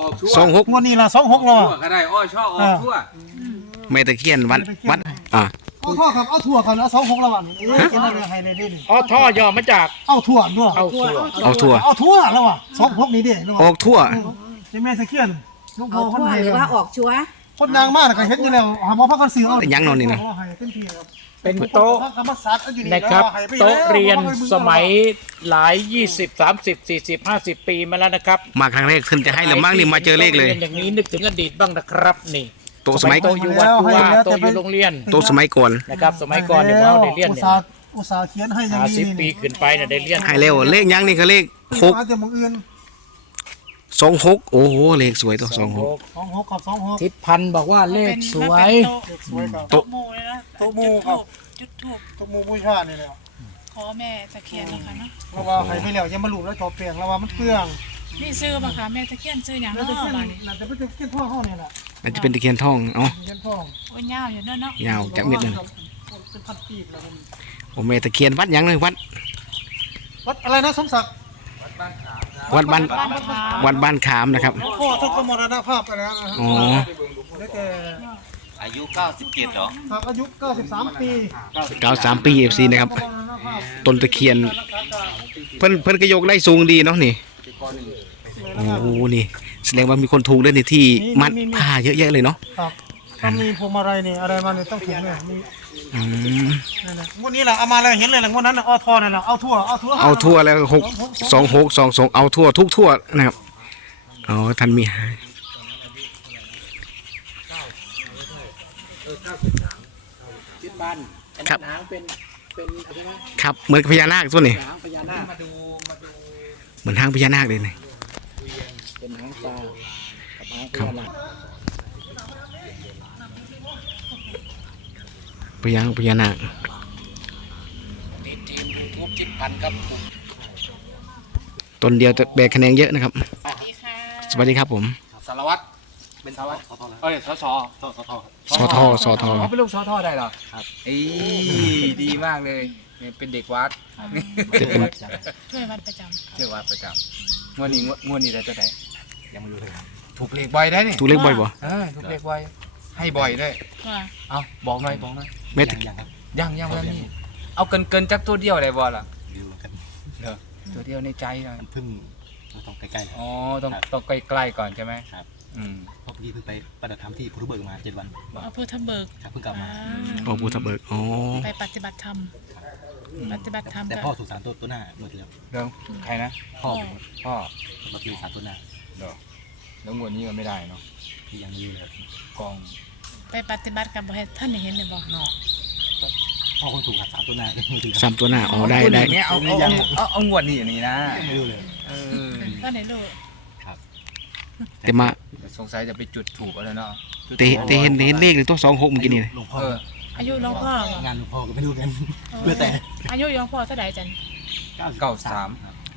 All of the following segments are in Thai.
ออกทั่วสองหกงวดนี้ละสองหกแล้วทั่อะวก็ได้อ้อช่อออกทั่วแม่ตะเคียนวัดวัดอ่าเอาทั่วครับเอาทั่วครับเอาสองหกแล้วอะนี่เอ้ยกินอะไรให้ได้ดิอ๋อท่อย่อมาจากเอาทั่วด้วยเอาทั่วเอาทั่วเอาทั่วแล้วอะสองหกนี่เด้นึกอว่าอกทั่วใช่แม่ตะเคียนลูกพ่เอาอคนทั่วไทยหรือว่าออกชัวร์ คนนางมากก็เห็นอยู่แล้วหาหมอพักกันซื้อเอาแต่ยังนอนนี่นะให้เต็มที่ครับเป็นโต๊ะธรรมศาสตร์อยู่นี่นะครับให้ไปโต๊ะเรียนอาไปสมัยหลาย 20 30 40 50 ปีมาแล้วนะครับมาครั้งแรกขึ้นจะให้หรือมั่งนี่มาเจอเลขเลยโต๊ะรีนอย่างนี้นึกถึงอดีตบ้างนะครับนี่โต๊ะสมัย โต๊ะอยู่วัดกูว่าโต๊ะอยู่โรงเรียนโต๊ะสมัยก่อนนะครับ สมัยก่อนเนี่ยเราได้เรียนอุตเนี่ยสาห์อุตสาห์เขียนให้อย่างห้านี้สิบนี่ปีขึ้นไปเนี่ยได้เรียนให้แล้วเลขยังนี่ก็เลขหกอาจจะบังเอิญ สองหกโอ้โหเลขสวยตัวสองหกสองหกกับสองหกทิศพันธ์บอกว่าเลขสวยเด็กสวยครับโต๊ะหมูเลยนะโต๊ะหมู่ครับจุดถูกตัวหมูบูชานี่แหละขอแม่ตะเคียนนะคะเนาะเราว่าให้ไปแล้วอยังมาหลุมแล้วจอเปลี่ยนเราว่ามันเปลืองมีซื้อปะคะแม่ตะเคียนซื้ออย่างแล้วเนาะจะเขียนมานี่น่าจะเป็นเขียนพ่อเขาเนี่ยแหละอาจจะเป็นตะเคียนทองเอ้าเขียนพ่อโอ้ยยาวอยู่เนาะเนาะยาวจักเม็ดหนึงเป็นพันปีบแล้วมันโอ้แม่ตะเคียนวัดยังเลยวัด วัดอะไรนะสมศักดิ์ วัดบ้านบ้านขาววัดบ้านขามนะครับพ่อท่านก็มรณภาพไปแล้วนะอ๋อได้แก่อายุ 97เหรอครับอายุ93ปีเก้าสามปีเอฟซีนะครับมรณภาพต้นตะเคียน เพิ่นเพิ่นกระโยกได้สูงดีเนาะนี่โอ้โหนี่แสดงว่ามีคนถูกด้วยในที่มัดผ้าเยอะแยะเลยเนาะครับถ้ามีพวงมาลัยนี่อะไรมาเนี่ยต้องถึงเนี่ยมี อืมนั่นแหละงวดนี้แหละเอามาเลยเห็นเลยแหละงวดนั้นน่ะเอาทอนั่นแหละเอาทั่วเอาทั่วเอาทั่วแล้วหกสองหกสองสองเอาทั่วทุกทั่วนะครับอ๋อท่านมีให้ทิศพันธ์อันนั้นหางเป็นเป็นอะไรนะครับเหมือนกับพญานาคตัวนี้หางพญานาคมาดูมาดูเหมือนทางพญานาคเลยนี่เป็นหางปลากับหางพญานาค พญาพญานาคนี่ทีมยูทูบทิศพันธ์ครับต้นเดียวแต่แบกคะแนนเยอะนะครับ สวัสดีค่ะสวัสดีครับผมสารวัตรเป็นสารวัตรเอ้ยสสสอทอสอทอเขาเป็นลูกสอทอได้เหรอครับอีดีมากเลยเนี่ยเป็นเด็กวัดเด็กวัดช่วยวัดประจเชื่อวัดประจำงวดนี้งวดงวดนี้ได้จะได้ยังไม่รู้เลยถูกเลขบ่อยได้นี่ถูกเลขบ่อยบ่เออถูกเลขบ่อย ให้บ่อยด้วยำว่าเอาบอกหน่อยบอกหน่อยแม่ตะยังยังไม่มีเอาเกินเกินจักตัวเดียวได้บ่ล่ะเหรอตัวเดียวในใจหน่อยเพิ่งเราต้องใกล้ๆแล้วอ๋อต้องต้องใกล้ๆก่อนใช่ไหมครับ อืมเพราะเมื่อกี้เพิ่งไปปฏิบัติธรรมที่พุทธเบิกมาเจ็ดวันอำเภอทับเบิกครับเพิ่งกลับอ่ามาโอ้ปูทะเบิกอ๋อไปปฏิบัติธรรม ปฏิบัติธรรมแต่ก็พ่อถูกสามตัวตัวหน้าเมื่อที่แล้วเรื่องใครนะพ่อพ่อเมื่อกี้สามตัวหน้า แล้วงวดนี้มันไม่ได้เนาะที่ยังยืนเลยกองไปปฏิบัติกับบ่ให้ท่านเห็นเลยบ่เนาะพ่อคนถูกหักสามตัวหน้าเมื่อที่แล้วสามตัวหน้าอ๋อได้ได้เนี่ยเอาเอาเอาเอาเอางวดนี้อย่างนี้นะไม่รู้เลยเออท่านไหนรู้แต่มาสงสัยจะไปจุดถูกอะไรเนาะจุดแต่ธูปแต่เห็นเห็นเลขเลยตัวสองหกเมื่อกี้นี่หลวงพ่อเอออายุหลวงพ่อบ่งานหลวงพ่อก็ไม่รู้กันเพื่อแต่อายุหลวงพ่อเท่าใดจันเก้าสาม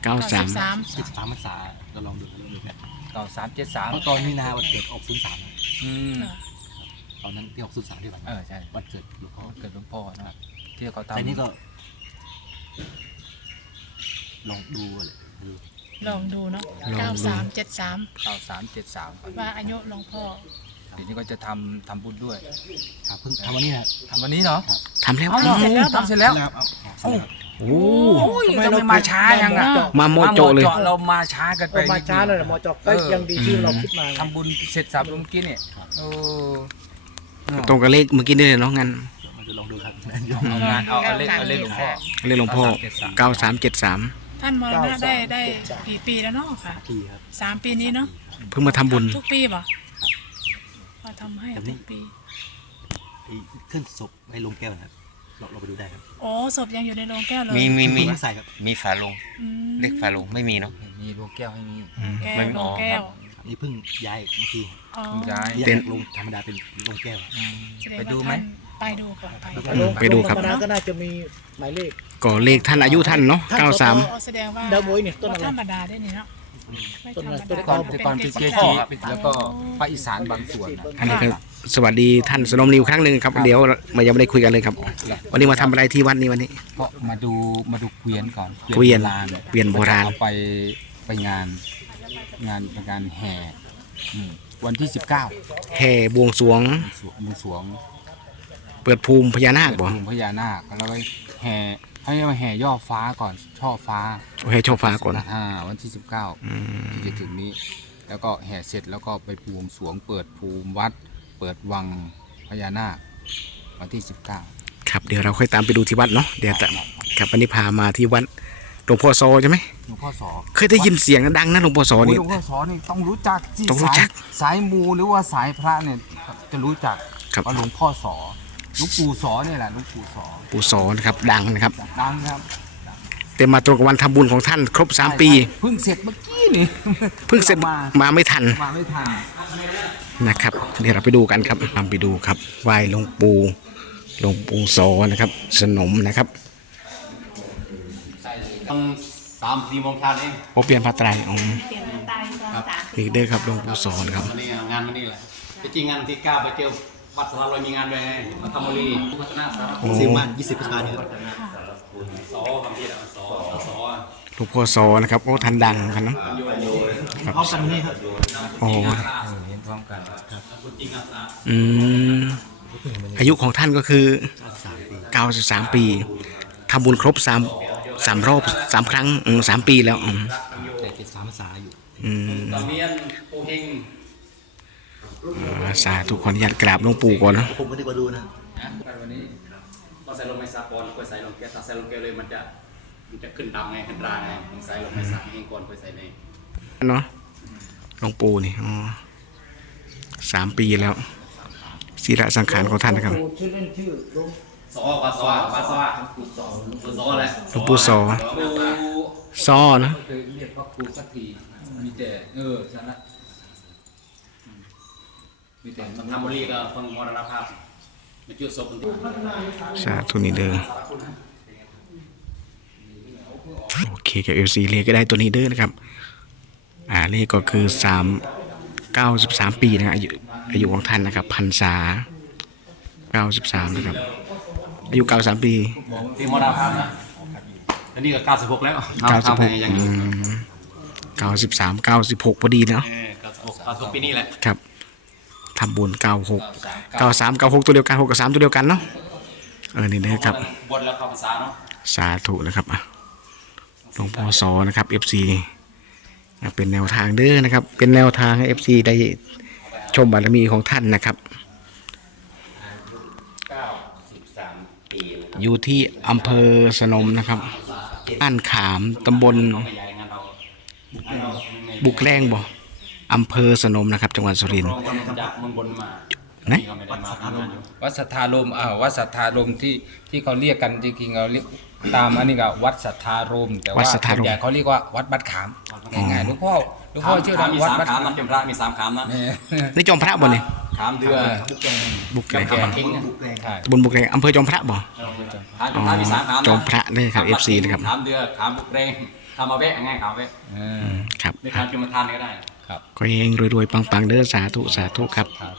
เก้าสามสามสิบสามพรรษาเราลองดูลองดูกัน เก้าสามเจ็ดสามเพราะตอนนี้นาวันเกิดออกศูนย์สามอืมตอนนั้นที่ออกศูนย์สามที่วันเออใช่วันเกิดหลวงพ่อเกิดหลวงพ่อนะที่เขาทำแต่นี่ก็ ลองดูเลยดูลองดูเนาะเก้าสามเจ็ดสามเก้าสามเจ็ดสามว่าอายุหลวงพ่อ เดี๋ยวนี้ก็จะทำทำบุญด้วยครับเพิ่งทำวันนี้นะทำวันนี้เนาะทำแล้วเอาเหรอเสร็จแล้วเหรอทำเสร็จแล้ว ครับเอาเอาครับโอ้ โอ้ยทำไมมาช้ายังอะมาโมโจเลย เรามาช้ากันไปมาช้าเลยนะหมอจอกก็ยังดีที่เราคิดมาทำบุญเสร็จสับเมื่อกี้เนี่ยโอ้ตรงกับเลขเมื่อกี้นี่เลยเนาะงั้นมันจะลองดูครับเอางานเอาเอาเลขเอาเลขหลวงพ่อ เลขหลวงพ่อเก้าสามเจ็ดสามท่านมรณะได้ได้กี่ปีแล้วเนาะค่ะปีครับสามปีนี้เนาะเพิ่งมาทำบุญทุกปีป่ะ มาทำให้ทุกปีไอ้ขึ้นศพให้ลงแก้วนะครับเราเราไปดูได้ครับโอ้ศพยังอยู่ในโรงแก้วเลยมีมีมีไม่ใส่ครับมีฝาลงอืมเล็กฝาลงไม่มีเนาะมีลูกแก้วให้มีแก้ไม่วมีโรอ๋องแก้วอันนี้เพิ่งย้ายเมื่อกี้อ๋อคุณยาย ย้ายจากลงธรรมดาเป็นลงแก้วอืมแสดงไปว่าดูไหม ท่านไปดูก่อนไปไปดูครับธรรมดาก็น่าจะมีหมายเลข ก็เลขท่านอายุท่านเนาะเก้าสามอ๋อแสดงว่าดาวโวยเนี่ยต้นอะไร ธรรมดาได้นี่เนาะไม่ธรรมดา ต้นอะไรก่อนแต่ก่อนเป็นเกจิแล้วก็ภาคอีสานบางส่วนนะอันนี้ก็สวัสดีท่านสนมนิวครั้งหนึ่งครับ เดี๋ยวมายังไม่ได้คุยกันเลยครับ วันนี้มาทำอะไรที่วัดนี้วันนี้ ก็มาดูมาดูเกวียนก่อนเกวียนโบราณเกวียนโบราณเอาไปไปงานงานงานแห่อืมวันที่สิบเก้าแห่บวงสรวง สวงมือสวงเปิดภูมิพญานาคบ่ ภูมิพญานาคแล้วก็แห่ ให้มาแห่ย่อฟ้าก่อนช่อฟ้าแห่ช่อฟ้าก่อนอ่าวันที่สิบเก้าอืมที่จะถึงนี้ แล้วก็แห่เสร็จแล้วก็ไปบวงสรวงเปิดภูมิวัด เปิดวังพญานาควันที่สิบเก้าครับเดี๋ยวเราค่อยตามไปดูที่วัดเนาะเดี๋ยวแต่ครับวันนี้พามาที่วัดหลวงพ่อโซใช่ไหมหลวงพ่อสอเคยได้ยินเสียงดังนะหลวงพ่อโซโอ้ยนี่หลวงพ่อสอนี่ต้องรู้จักสิต้องรู้จักสายสายมูหรือว่าสายพระเนี่ยจะรู้จักครับว่าหลวงพ่อสอห ลูกปู่สอเนี่ยแหละหลูกปู่สอปู่โซนะครับดังนะครับ ดังครับเต็มมาตรงกับวันทำบุญของท่านครบสามปีเพิ่งเสร็จเมื่อกี้นี่ เพิ่งเสร็จมามาไม่ทัน มาไม่ทัน นะครับเดี๋ยวเราไปดูกันครับตามไปดูครับไหว้หลวงปู่หลวงปู่โซนะครับ สนมนะครับตั้งสามสี่โมงเช้าเองโอเปลี่ยนผ้าไตรอ๋อเปลี่ยนตายตอนสามนี่เด้อครับหลวงปู่โซนะครับ วันนี้งานวันนี้แหละจริงๆงานวันที่เก้าไปเจอ วัดสระลอยมีงานด้วยไงมาทำบุรีพัฒนาสารโอ้ซื้อมา20พฤษภาคมนี้สอคำที่ละสอสอหลวงพ่อโซนะครับโอ้ท่านดังเหมือนกันเนาะพร้อมกันนี่ครับโอ้เห็นพร้อมกันอืมอายุของท่านก็คือ93ปีทำบุญครบสามสามรอบสามครั้งอืมสามปีแล้วอืมแต่เป็นสามภาษาอยู่อืม ตะเมียนโอเฮง อ่าสาธุขออนุญาตกราบหลวงปู่ก่อนนะผมไม่ได้มาดูนะวันนี้ต้องใส่ลงไม้ซักก่อนค่อยใส่ลงแก้วถ้าใส่ลงแก้วเลยมันจะมันจะขึ้นดำไงขึ้นราไงต้องใส่ลงไม้ซักเองก่อนค่อยใส่ในเนาะหลวงปู่นี่อ๋อสามปีแล้วศีระสังขารของท่านนะครับสอปลาสอปลาสอปลาสออะไรหลวงปู่โซซอนะเคยเรียกพระครูสักที มีแต่เออชนะ มีแต่มันทำบุรีก็คนมรณภาพมาจุดศพมันสาธุนี่เด้อโอเคกับเอฟซีเลขก็ได้ตัวนี้เด้อนะครับ อ่าเลขก็คือสามเก้าสิบสามปีนะครับอายุอายุของท่านนะครับพันษาเก้าสิบสามนะครับ อายุเก้าสามปีที่มรณภาพนะอันนี้ก็เก้าสิบหกแล้วเก้าสิบหกยังอยู่เก้าสิบสามเก้าสิบหกพอดีเนาะเออเก้าสิบหกเก้าสิบหกปีนี่แหละครับ ทำบุญเก้าหกเก้าสามเก้าหกตัวเดียวกันหกกับสามตัวเดียวกันเนาะเออนี่นะครับบนแล้วเข้าภาษาเนาะสาธุนะครับอะหลวงพ่อสอนะครับ FC อะเป็นแนวทางเด้อนะครับ เป็นแนวทางให้ FC ได้ชมบารมีของท่านนะครับอยู่ที่อำเภอสนมนะครับอ่านขามตำบลไม่ใหญ่งั้นเราบุกแรงบ่ อำเภอสนมนะครับ จังหวัดสุรินทร์ลงคนจากเมืองบนมาไหนก็ไม่ได้มาทำงานอยู่วัดสัทธารมอ่าวัดสัทธารมที่ที่เขาเรียกกันจริงๆเราเรียกตามอันนี้ก็วัดสัทธารมแต่วัว่าดสัทธารมส่วนใหญ่เขาเรียกว่าวัดบัดขามง่ายๆหลวงพ่อหลวงพ่อชื่อขามดังมีวัดสามบัดขามขามนะจำพระมีสามขามนะแม่นี่จอมพระบ่เนี่ยขามเดือบุกแรงขามเก่งนะใช่ตำบลบุกแรงอำเภอจอมพระบ่ขามจำพระมีสามขามนจอมพระเลยครับ FC นะครับขามเดือขามบุกเรงขามมาแวะง่ายขามแวะเออครับไม่ขามจุมทานก็ได้ ครับก็เฮงรวยๆปังๆเด้อสาธุสาธุครับครับ